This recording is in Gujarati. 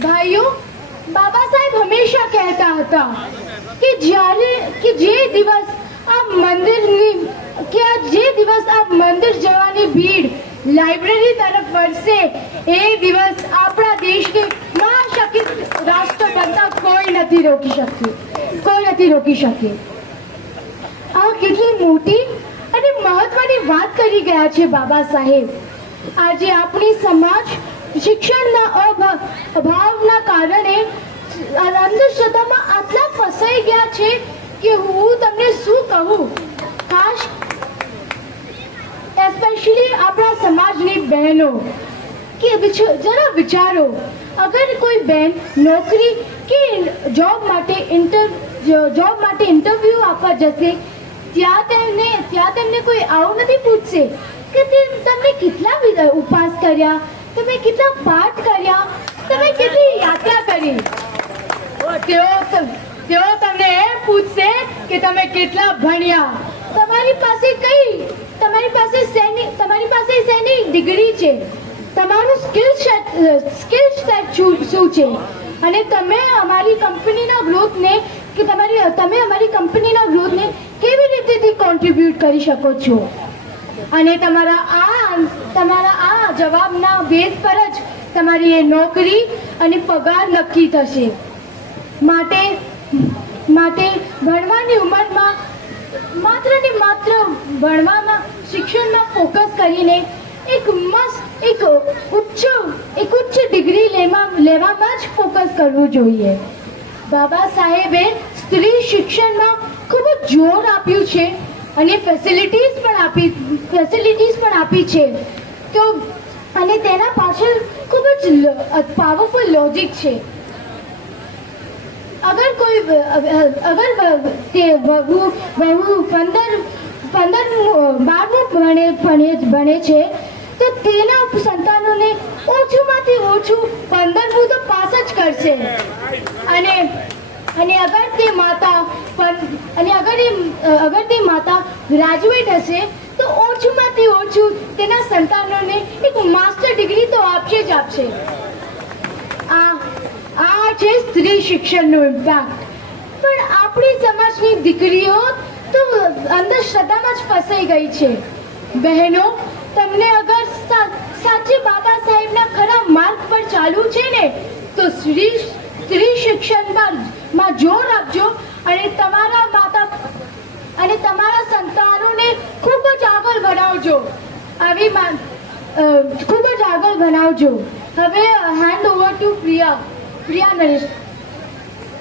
ભાઈઓ, બાબા સાહેબ હંમેશા કહેતા હતા કે જે દિવસ આ મંદિર જવાની ભીડ લાઇબ્રેરી તરફ વળશે, એ દિવસ આપણા દેશને મહાશક્તિ રાષ્ટ્ર બનતા કોઈ નથી રોકી શકે. આ કેટલી મોટી અને મહત્વની વાત કરી ગયા છે બાબા સાહેબ. આજે આપણી સમાજ શિક્ષણના અભાવના કારણે અંધશ્રદ્ધામાં આટલા ફસાઈ ગયા છે કે હું તમને શું કહું. ખાસ એસ્પેશિયલી આપણા સમાજની બહેનો કે જરા વિચારો, અગર કોઈ બહેન નોકરી કે જોબ માટે ઇન્ટરવ્યૂ આપવા જશે, ત્યાં તેમને કોઈ આવું નથી પૂછશે કે તમે કેટલા ઉપવાસ કર્યા, તમે કેટલા પાઠ કર્યા, તમે કેટલી યાત્રા કરી. તેઓ તમને એ પૂછશે કે તમે કેટલા ભણ્યા, તમારી પાસે શેની ડિગ્રી છે, તમારું સ્કિલ સેટ શું છે, અને તમે અમારી કંપનીના ગ્રોથને કેવી રીતેથી કોન્ટ્રીબ્યુટ કરી શકો છો. અને તમારા આ જવાબના બેઝ પર જ તમારી એ નોકરી અને પગાર નક્કી થશે. માટે ભણવાની ઉંમરમાં માત્ર ને માત્ર ભણવામાં, શિક્ષણમાં ફોકસ કરીને એક ઉચ્ચ ડિગ્રી લેવામાં જ ફોકસ કરવું જોઈએ. બાબા સાહેબે સ્ત્રી શિક્ષણમાં ખૂબ જ જોર આપ્યું છે અને ફેસિલિટીઝ પણ આપી છે. તો અને તેના પાછળ ખૂબ જ પાવરફુલ લોજિક છે. અગર તે વહુ 12મું ભણે છે તો તેના સંતાનોને ઓછુંમાંથી ઓછું 15મું તો પાસ જ કરશે. અને અગર તે માતા ગ્રેજ્યુએટ હશે તો ઓછુંમાંથી ઓછું તેના સંતાનોને એક માસ્ટર ડિગ્રી તો આપશે જ આપશે. આ છે સ્ત્રી શિક્ષણનું ઇમ્પેક્ટ. પણ આપણી સમાજની દીકરીઓ તો અંધશ્રદ્ધામાં જ ફસાઈ ગઈ છે. બહેનો, તમને અગર સાચે બાબા સાહેબના ખરા માર્ગ પર ચાલવું છે ને, તો સ્ત્રી શિક્ષણમાં જોર આપજો અને તમારા સંતાનોને ખૂબ જ આગળ ભણાવજો. હવે hand over to Priya Naresh.